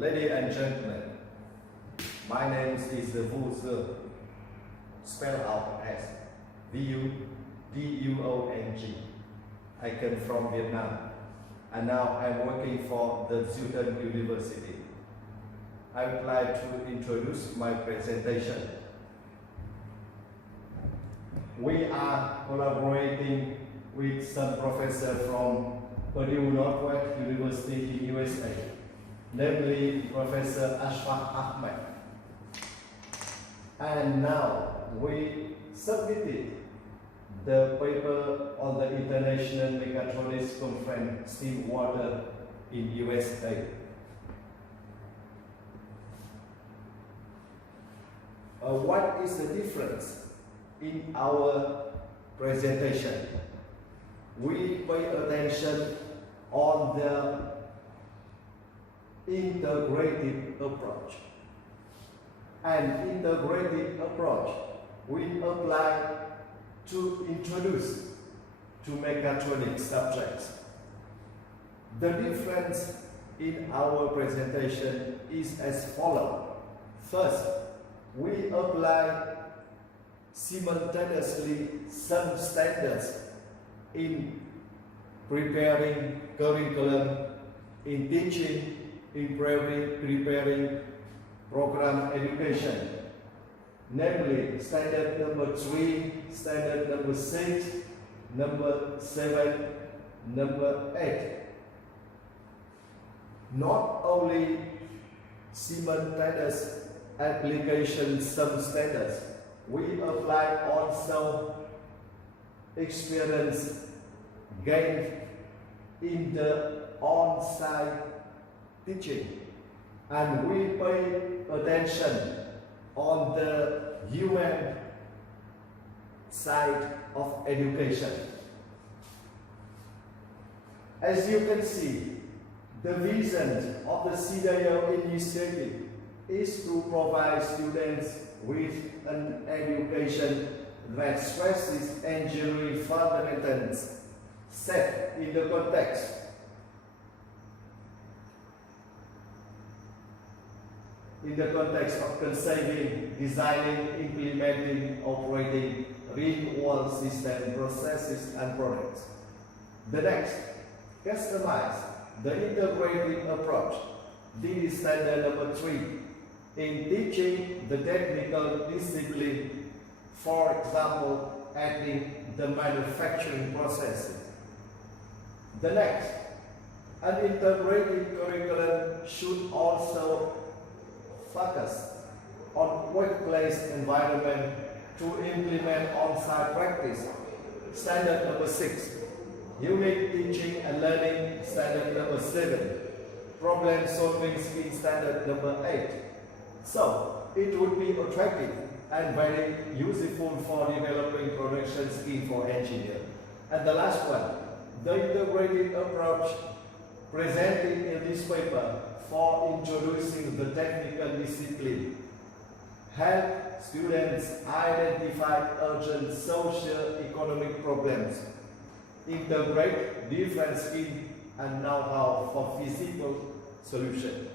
Ladies and gentlemen, my name is VuDuong, spelled out as VuDuong. I came from Vietnam, and now I'm working for the Cdio University. I would like to introduce my presentation. We are collaborating with some professor from Ph.D. University in USA, namely Professor Ahmed. And now we submitted the paper on the International Mechatronics Conference Steam Water in USA. What is the difference in our presentation? We pay attention on the integrated approach. An integrated approach we apply to introduce to mechatronics subjects. The difference in our presentation is as follows. First, we apply simultaneously some standards in preparing curriculum, in teaching, in preparing program education, namely standard number 3, standard number 6, number 7, number 8. Not only simultaneous application some standards, we apply also experience gained in the on-site teaching, and we pay attention on the human side of education. As you can see, the vision of the Cdio initiative is to provide students with an education that stresses engineering fundamentals set in the context of conceiving, designing, implementing, operating real-world system processes and products. The next, customize the integrated approach. This is standard number 3. In teaching the technical discipline, for example, adding the manufacturing processes. The next, an integrated curriculum should also focus on workplace environment to implement on-site practice. Standard number 6, unique teaching and learning. Standard number 7, problem solving skill. Standard number 8. So it would be attractive and very useful for developing production skill for engineers. And the last one, the integrated approach presented in this paper for introducing the technical discipline help students identify urgent socio-economic problems, integrate different skills and know-how for feasible solution.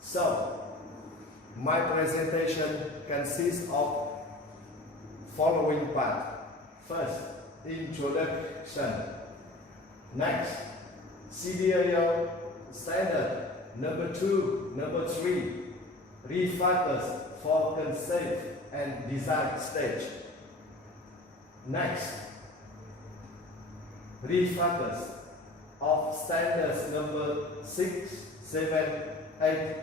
So, my presentation consists of following part. First, introduction. Next, Cdio standard number 2, number 3, refocus for concept and design stage. Next, refocus of standards number 6, 7, 8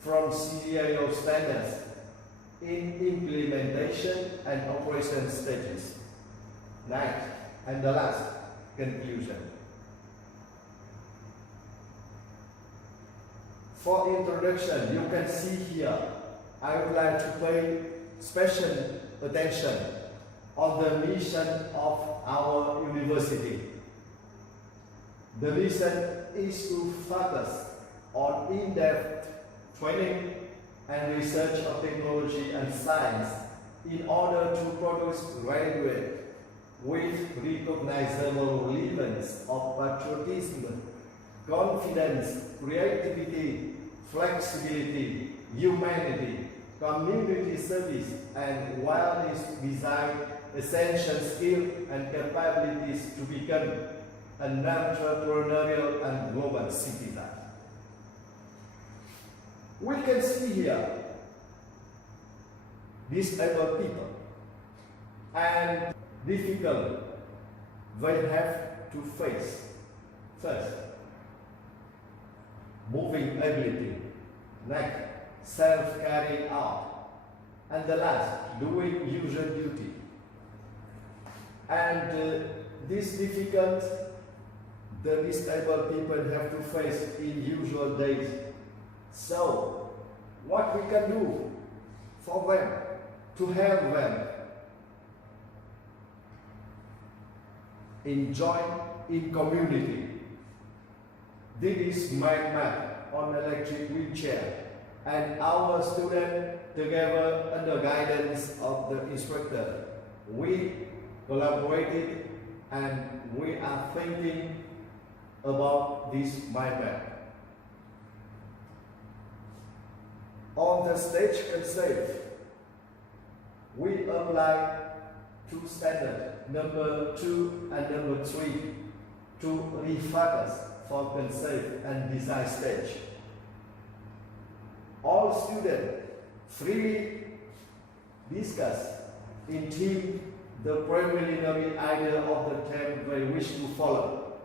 from Cdio standards in implementation and operation stages. Next, and the last, conclusion. For introduction, you can see here, I would like to pay special attention on the mission of our university. The mission is to focus on in-depth training and research of technology and science in order to produce graduates with recognizable relevance of patriotism confidence, creativity, flexibility, humanity, community service, and wellness design essential skills and capabilities to become an entrepreneurial and global citizen. We can see here disabled people and difficult they have to face. First, moving ability, next, self-carrying out, and the last, doing usual duty. And this difficult, the disabled people have to face in usual days. So, what we can do for them, to help them enjoy in community. This is my map on electric wheelchair, and our students together under guidance of the instructor, we collaborated and we are thinking about this mind map. On the stage concept, we apply two standards, number 2 and number 3, to refocus for concept and design stage. All students freely discuss in team the preliminary idea of the term they wish to follow.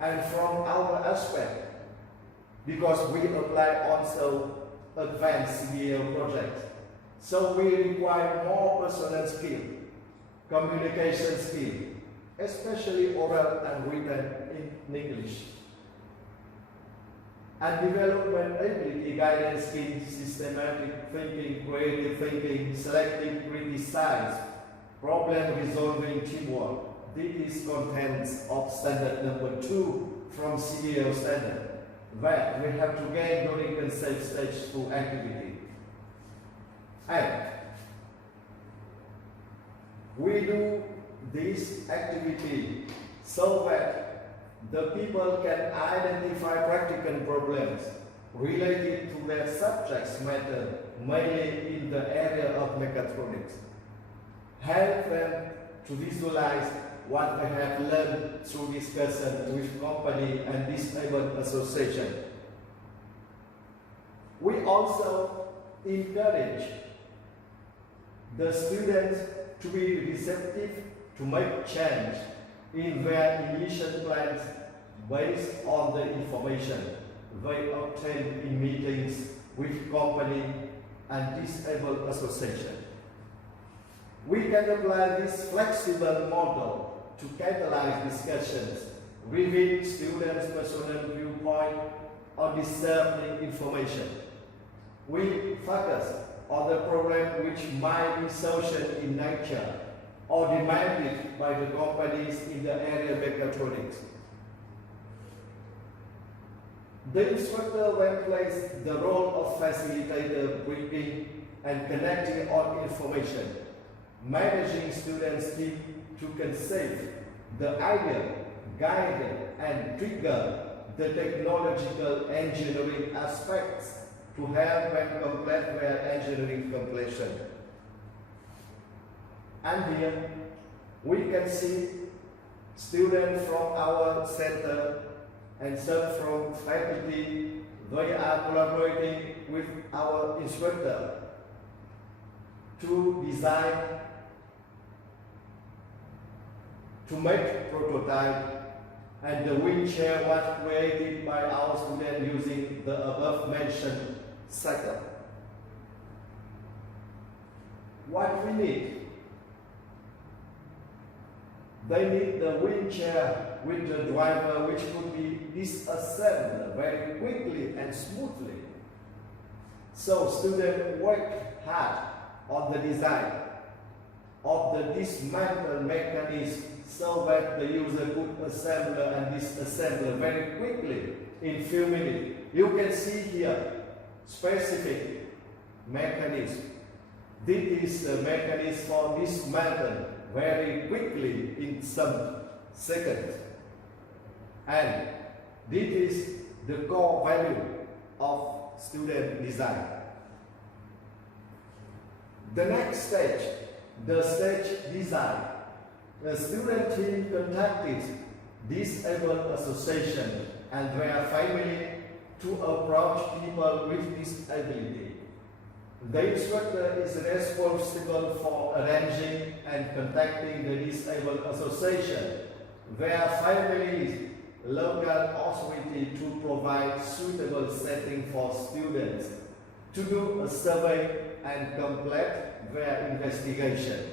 And from our aspect, because we apply also advanced Cdio project, so we require more personal skill, communication skill, especially oral and written in English. And development ability, guidance skills, systematic thinking, creative thinking, selective criticize, problem resolving, teamwork. This is contents of standard number 2 from Cdio standard that we have to gain during concept stage 2 activity. And we do this activity so that the people can identify practical problems related to their subjects matter, mainly in the area of mechatronics. Help them to visualize what they have learned through discussion with company and disabled association. We also encourage the students to be receptive to make change in their initial plans based on the information they obtain in meetings with company and disabled association. We can apply this flexible model to catalyze discussions, reveal students' personal viewpoint or discerning information. We focus on the problem which might be social in nature or demanded by the companies in the area of mechatronics. The instructor then plays the role of facilitator, bringing and connecting all information, managing students' team to conceive the idea, guide and trigger the technological engineering aspects to help them complete their engineering completion. And here we can see students from our center and some from faculty. They are collaborating with our instructor to design, to make prototype, and the wheelchair was created by our student using the above mentioned setup. What we need? They need the wheelchair with the driver which could be disassembled very quickly and smoothly. So students work hard on the design of the dismantle mechanism so that the user could assemble and disassemble very quickly in few minutes. You can see here specific mechanism. This is the mechanism for dismantle very quickly in some seconds. And This is the core value of student design. The next stage, the stage design. The student team contacted Disabled Association and their family to approach people with disability. The instructor is responsible for arranging and contacting the Disabled Association, their families, local authority to provide suitable setting for students, to do a survey and complete their investigation.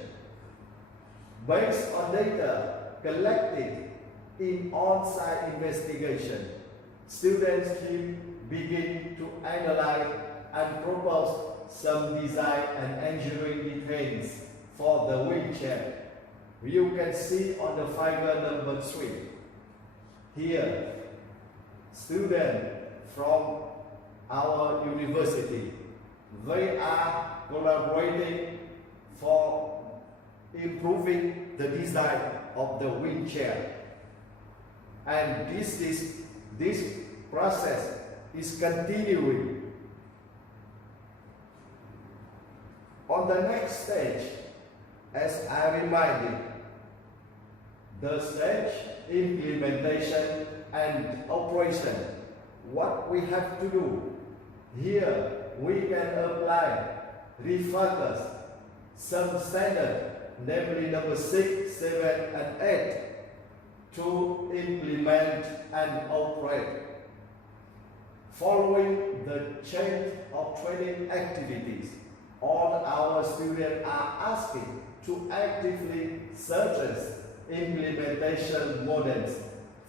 Based on data collected in on-site investigation, students team begin to analyze and propose some design and engineering details for the wheelchair. You can see on the figure number 3. Here, students from our university, they are collaborating for improving the design of the wheelchair. And this process is continuing. On the next stage, as I reminded, the stage implementation and operation. What we have to do here, we can apply, refocus some standard, namely number 6, 7, and 8, to implement and operate. Following the change of training activities, all our students are asking to actively suggest implementation models,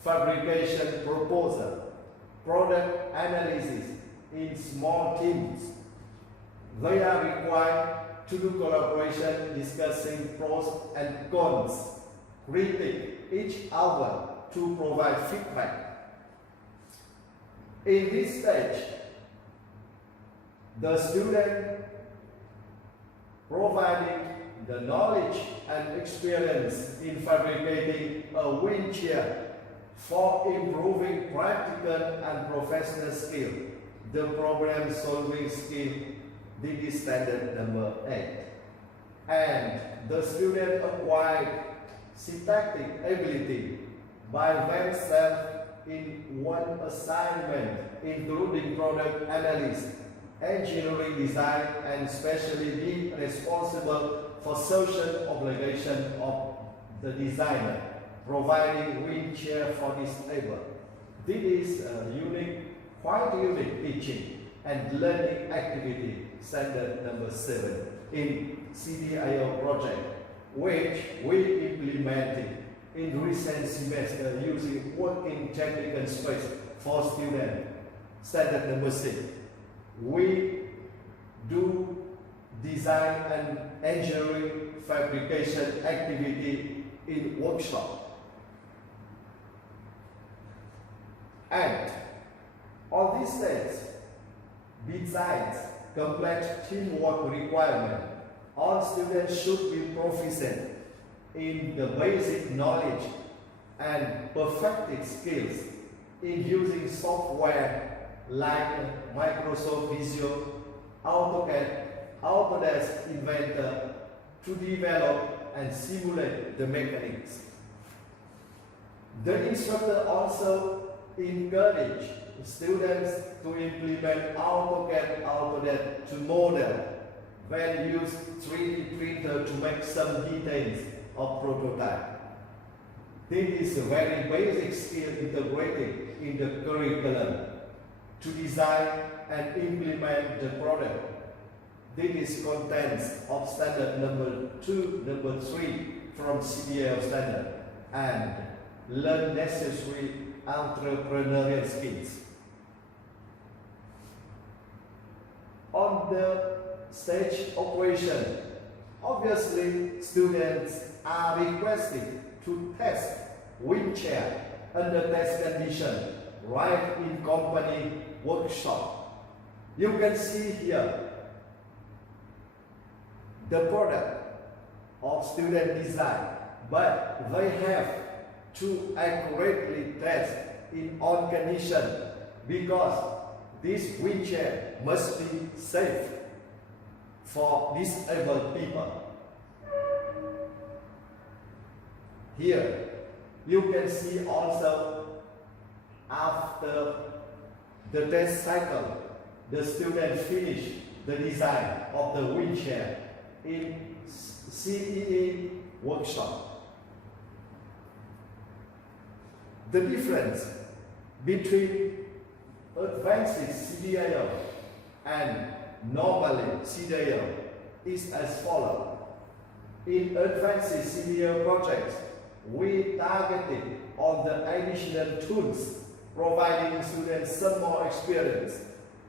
fabrication proposal, product analysis in small teams. They are required to do collaboration, discussing pros and cons, critique each other to provide feedback. In this stage, the student providing the knowledge and experience in fabricating a wheelchair for improving practical and professional skill, the problem solving skill. This is standard number 8. And the student acquired syntactic ability by themselves in one assignment, including product analysis, engineering design, and especially be responsible for social obligation of the designer, providing wheelchair for disabled. This is a quite unique teaching and learning activity, standard number 7 in Cdio project, which we implemented in recent semester using working technical space for students, standard number 6. We do design and engineering fabrication activity in workshop. And on this stage, besides complex teamwork requirement, all students should be proficient in the basic knowledge and perfected skills in using software like Microsoft Visio, AutoCAD, Autodesk Inventor to develop and simulate the mechanics. The instructor also encouraged students to implement AutoCAD, Autodesk to model, then use 3D printer to make some details of prototype. This is a very basic skill integrated in the curriculum to design and implement the product. This is contents of standard number 2, number 3 from Cdio standard, and learn necessary entrepreneurial skills. On the stage operation, obviously students are requested to test wheelchair under test condition right in company workshop. You can see here the product of student design, but they have to accurately test in all conditions because this wheelchair must be safe for disabled people. Here you can see also after the test cycle, the student finished the design of the wheelchair in Cdio workshop. The difference between advanced Cdio and normally Cdio is as follows. In advanced Cdio projects, we targeted on the additional tools, providing students some more experience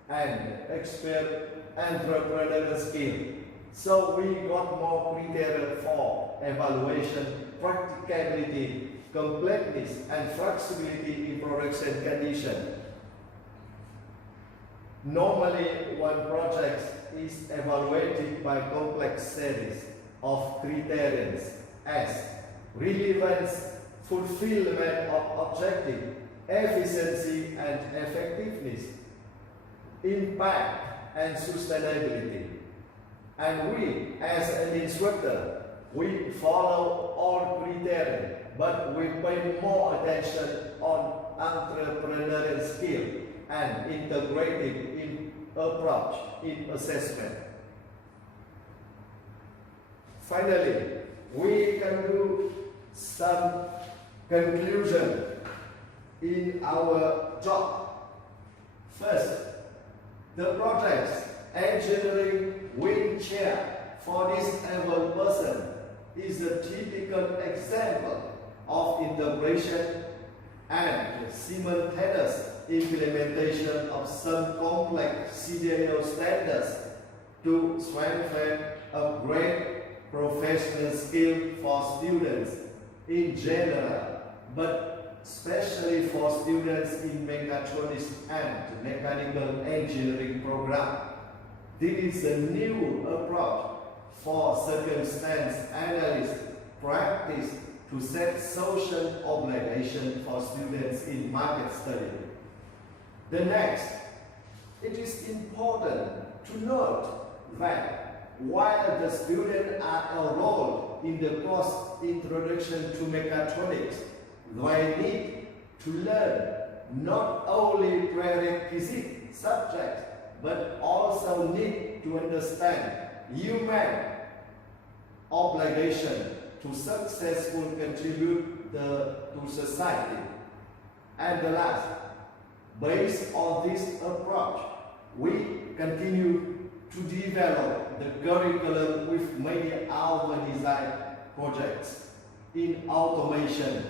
and entrepreneurial skill. So we got more criteria for evaluation, practicability, completeness, and flexibility in production conditions. Normally, one project is evaluated by complex series of criteria as relevance, fulfillment of objective, efficiency and effectiveness, impact and sustainability. And we, as an instructor, we follow all criteria, but we pay more attention on entrepreneurial skill and integrative in approach in assessment. Finally, we can do some conclusion in our job. First, the project's engineering wheelchair for disabled person is a typical example of integration and simultaneous implementation of some complex Cdio standards to strengthen, upgrade professional skill for students in general, but especially for students in mechatronics and mechanical engineering program. This is a new approach for circumstance analysis practice to set social obligation for students in market study. The next, it is important to note that while the students are enrolled in the course Introduction to Mechatronics, they need to learn not only prerequisite subjects, but also need to understand human obligation to successfully contribute to society. And the last, based on this approach, we continue to develop the curriculum with many our design projects in automation,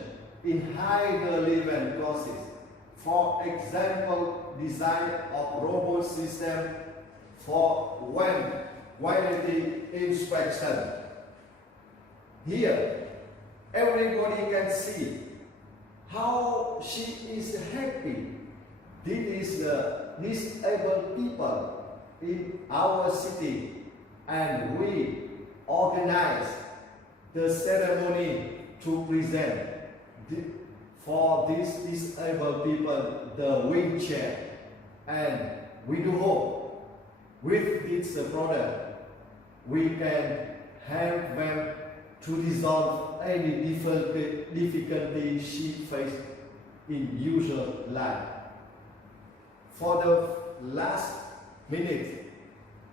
in high-relevant courses. For example, design of robot system for quality inspection. Here, everybody can see how she is happy. This is the disabled people in our city, and we organize the ceremony to present for these disabled people the wheelchair, and we do hope with this product we can help them to resolve any difficulty she faces in usual life. For the last minute,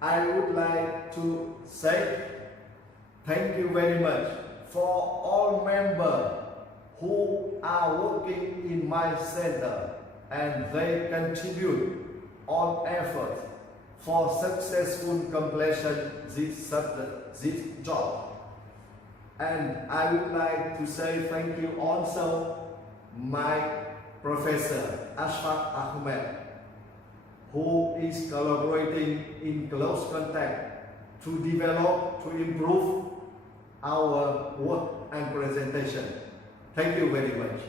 I would like to say thank you very much for all members who are working in my center, and they contribute all effort for successful completion this job. And I would like to say thank you also my Professor Ashfaq Ahmed, who is collaborating in close contact to develop, to improve our work and presentation. Thank you very much.